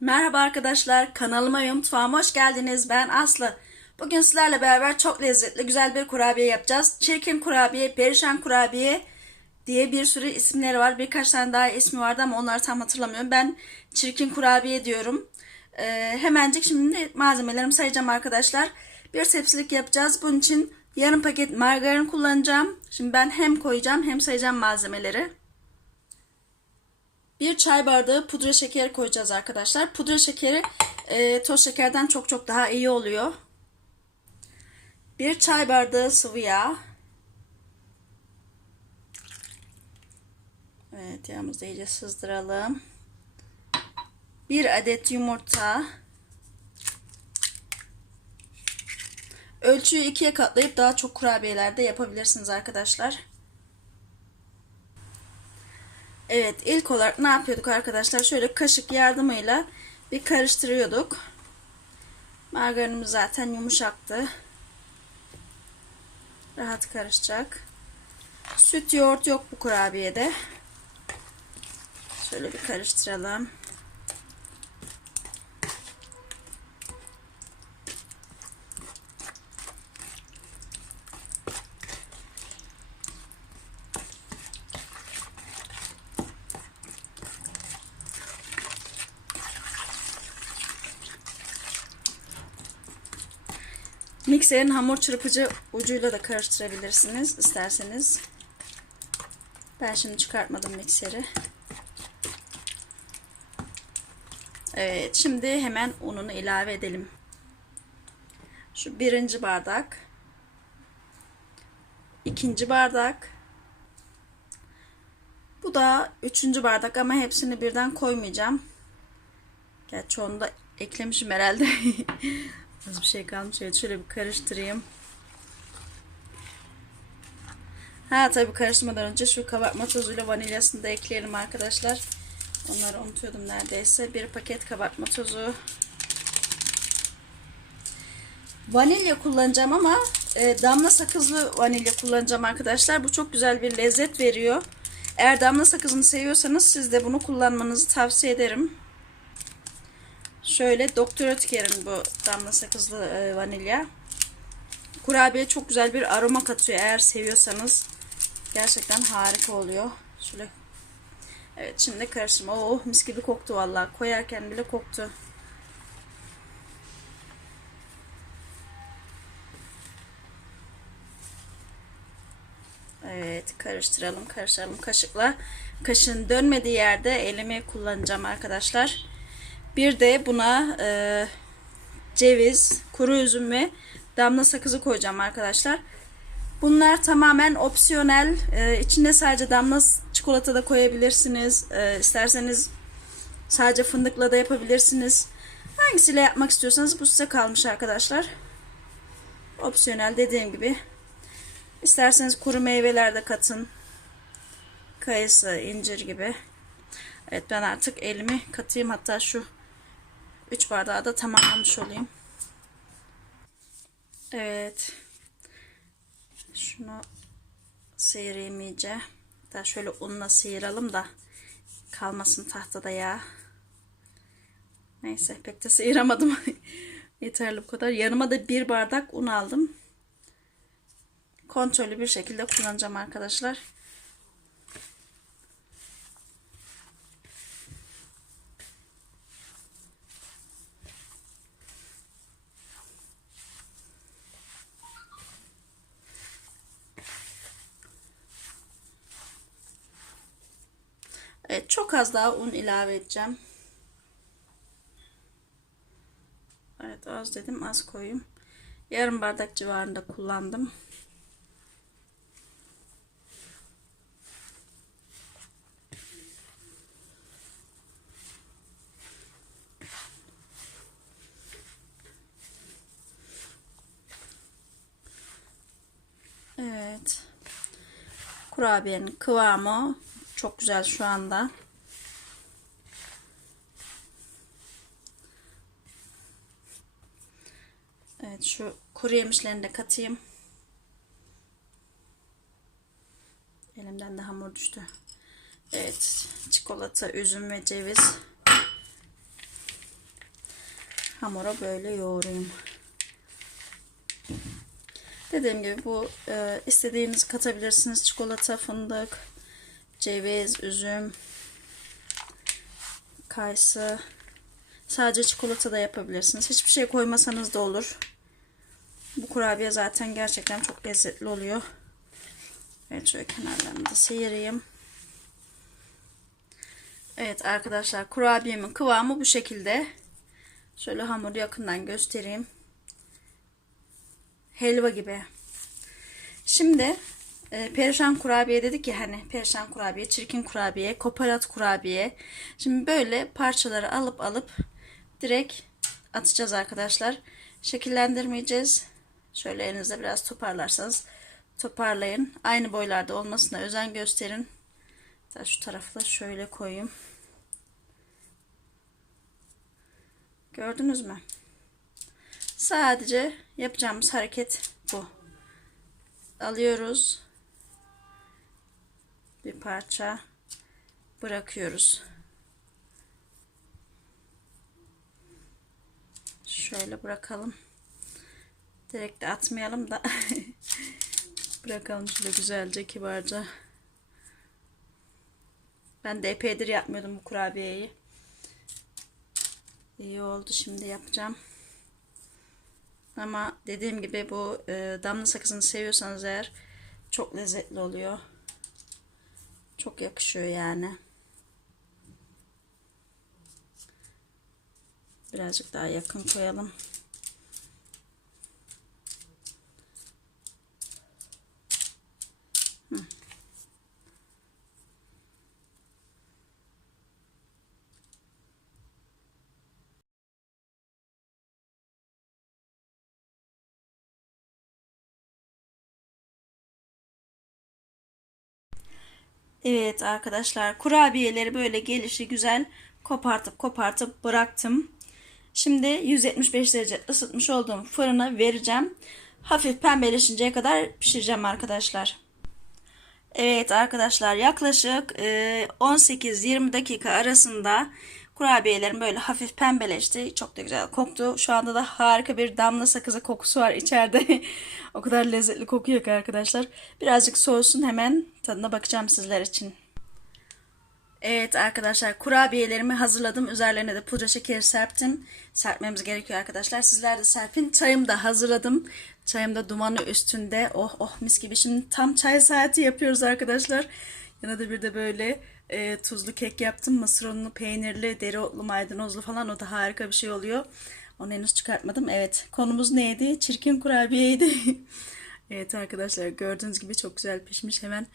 Merhaba arkadaşlar, kanalıma ve mutfağıma hoş geldiniz. Ben Aslı. Bugün sizlerle beraber çok lezzetli, güzel bir kurabiye yapacağız. Çirkin kurabiye, perişan kurabiye diye bir sürü isimleri var. Birkaç tane daha ismi vardı ama onları tam hatırlamıyorum. Ben çirkin kurabiye diyorum. Ee, hemencik şimdi malzemelerimi sayacağım arkadaşlar. Bir tepsilik yapacağız. Bunun için yarım paket margarin kullanacağım. Şimdi ben hem koyacağım hem sayacağım malzemeleri. Bir çay bardağı pudra şekeri koyacağız arkadaşlar. Pudra şekeri e, toz şekerden çok çok daha iyi oluyor. Bir çay bardağı sıvı yağ. Evet yağımızı iyice sızdıralım. Bir adet yumurta. Ölçüyü ikiye katlayıp daha çok kurabiyelerde yapabilirsiniz arkadaşlar. Evet ilk olarak ne yapıyorduk arkadaşlar? Şöyle kaşık yardımıyla bir karıştırıyorduk. Margarinimiz zaten yumuşaktı. Rahat karışacak. Süt yoğurt yok bu kurabiyede. Şöyle bir karıştıralım. Mikserin hamur çırpıcı ucuyla da karıştırabilirsiniz isterseniz. Ben şimdi çıkartmadım mikseri. Evet şimdi hemen ununu ilave edelim. Şu birinci bardak. ikinci bardak. Bu da üçüncü bardak ama hepsini birden koymayacağım. Gerçi onu da eklemişim herhalde. Az bir şey kalmış. Evet şöyle bir karıştırayım. Ha tabii karıştırmadan önce şu kabartma tozuyla vanilyasını da ekleyelim arkadaşlar. Onları unutuyordum neredeyse. Bir paket kabartma tozu. Vanilya kullanacağım ama e, damla sakızlı vanilya kullanacağım arkadaşlar. Bu çok güzel bir lezzet veriyor. Eğer damla sakızını seviyorsanız siz de bunu kullanmanızı tavsiye ederim. Şöyle Doktor Ötker'in bu damla sakızlı e, vanilya. Kurabiye çok güzel bir aroma katıyor eğer seviyorsanız. Gerçekten harika oluyor. Şöyle. Evet şimdi karıştırma. Oh mis gibi koktu vallahi. Koyarken bile koktu. Evet karıştıralım karıştıralım kaşıkla. Kaşın dönmediği yerde elimi kullanacağım arkadaşlar. Bir de buna e, ceviz, kuru üzüm ve damla sakızı koyacağım arkadaşlar. Bunlar tamamen opsiyonel. E, içinde sadece damla çikolata da koyabilirsiniz. E, isterseniz sadece fındıkla da yapabilirsiniz. Hangisiyle yapmak istiyorsanız bu size kalmış arkadaşlar. Opsiyonel dediğim gibi. İsterseniz kuru meyveler de katın. Kayısı, incir gibi. Evet ben artık elimi katayım. Hatta şu 3 bardağı da tamamlamış olayım. Evet. Şunu sıyırayım iyice. Hatta şöyle unla sıyıralım da kalmasın tahtada ya. Neyse pek de sıyıramadım. Yeterli bu kadar. Yanıma da bir bardak un aldım. Kontrollü bir şekilde kullanacağım arkadaşlar. Evet çok az daha un ilave edeceğim. Evet az dedim az koyayım. Yarım bardak civarında kullandım. Evet. Kurabiyenin kıvamı çok güzel şu anda. Evet şu kuru yemişlerini de katayım. Elimden de hamur düştü. Evet çikolata, üzüm ve ceviz. Hamura böyle yoğurayım. Dediğim gibi bu e, istediğiniz katabilirsiniz. Çikolata, fındık, ceviz, üzüm, kayısı. Sadece çikolata da yapabilirsiniz. Hiçbir şey koymasanız da olur. Bu kurabiye zaten gerçekten çok lezzetli oluyor. Evet şöyle kenarlarını da sıyırayım. Evet arkadaşlar kurabiyemin kıvamı bu şekilde. Şöyle hamuru yakından göstereyim. Helva gibi. Şimdi e, perişan kurabiye dedik ya hani perişan kurabiye, çirkin kurabiye, koparat kurabiye. Şimdi böyle parçaları alıp alıp direkt atacağız arkadaşlar. Şekillendirmeyeceğiz. Şöyle elinizde biraz toparlarsanız toparlayın. Aynı boylarda olmasına özen gösterin. Hatta şu tarafı da şöyle koyayım. Gördünüz mü? Sadece yapacağımız hareket bu. Alıyoruz. Parça bırakıyoruz. Şöyle bırakalım. Direkt atmayalım da bırakalım şöyle güzelce kibarca. Ben de epeydir yapmıyordum bu kurabiyeyi. İyi oldu şimdi yapacağım. Ama dediğim gibi bu e, damla sakızını seviyorsanız eğer çok lezzetli oluyor. Çok yakışıyor yani. Birazcık daha yakın koyalım. Evet arkadaşlar kurabiyeleri böyle gelişi güzel kopartıp kopartıp bıraktım. Şimdi 175 derece ısıtmış olduğum fırına vereceğim. Hafif pembeleşinceye kadar pişireceğim arkadaşlar. Evet arkadaşlar yaklaşık 18-20 dakika arasında kurabiyelerim böyle hafif pembeleşti. Çok da güzel koktu. Şu anda da harika bir damla sakızı kokusu var içeride. o kadar lezzetli kokuyor ki arkadaşlar. Birazcık soğusun hemen tadına bakacağım sizler için. Evet arkadaşlar kurabiyelerimi hazırladım. Üzerlerine de pudra şekeri serptim. Serpmemiz gerekiyor arkadaşlar. Sizler de serpin. Çayımı da hazırladım. Çayım da dumanı üstünde. Oh oh mis gibi. Şimdi tam çay saati yapıyoruz arkadaşlar. Yanında bir de böyle e, tuzlu kek yaptım. Mısır unlu, peynirli, dereotlu, maydanozlu falan. O da harika bir şey oluyor. Onu henüz çıkartmadım. Evet konumuz neydi? Çirkin kurabiyeydi. evet arkadaşlar gördüğünüz gibi çok güzel pişmiş. Hemen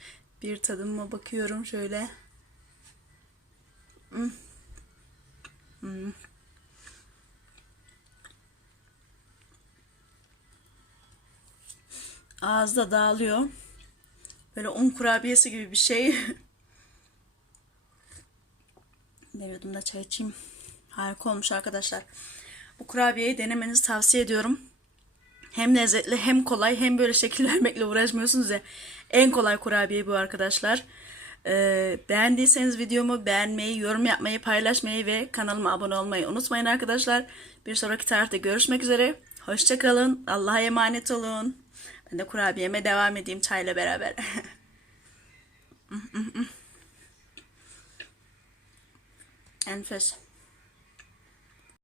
bir tadıma bakıyorum şöyle. Hmm. Hmm. Ağızda dağılıyor. Böyle un kurabiyesi gibi bir şey. Demiyordum da çay içeyim. Harika olmuş arkadaşlar. Bu kurabiyeyi denemenizi tavsiye ediyorum. Hem lezzetli hem kolay hem böyle şekil vermekle uğraşmıyorsunuz ya. En kolay kurabiye bu arkadaşlar. Ee, beğendiyseniz videomu beğenmeyi, yorum yapmayı, paylaşmayı ve kanalıma abone olmayı unutmayın arkadaşlar. Bir sonraki tarihte görüşmek üzere. Hoşçakalın. Allah'a emanet olun. Ben de kurabiyeme devam edeyim çayla beraber. and fish.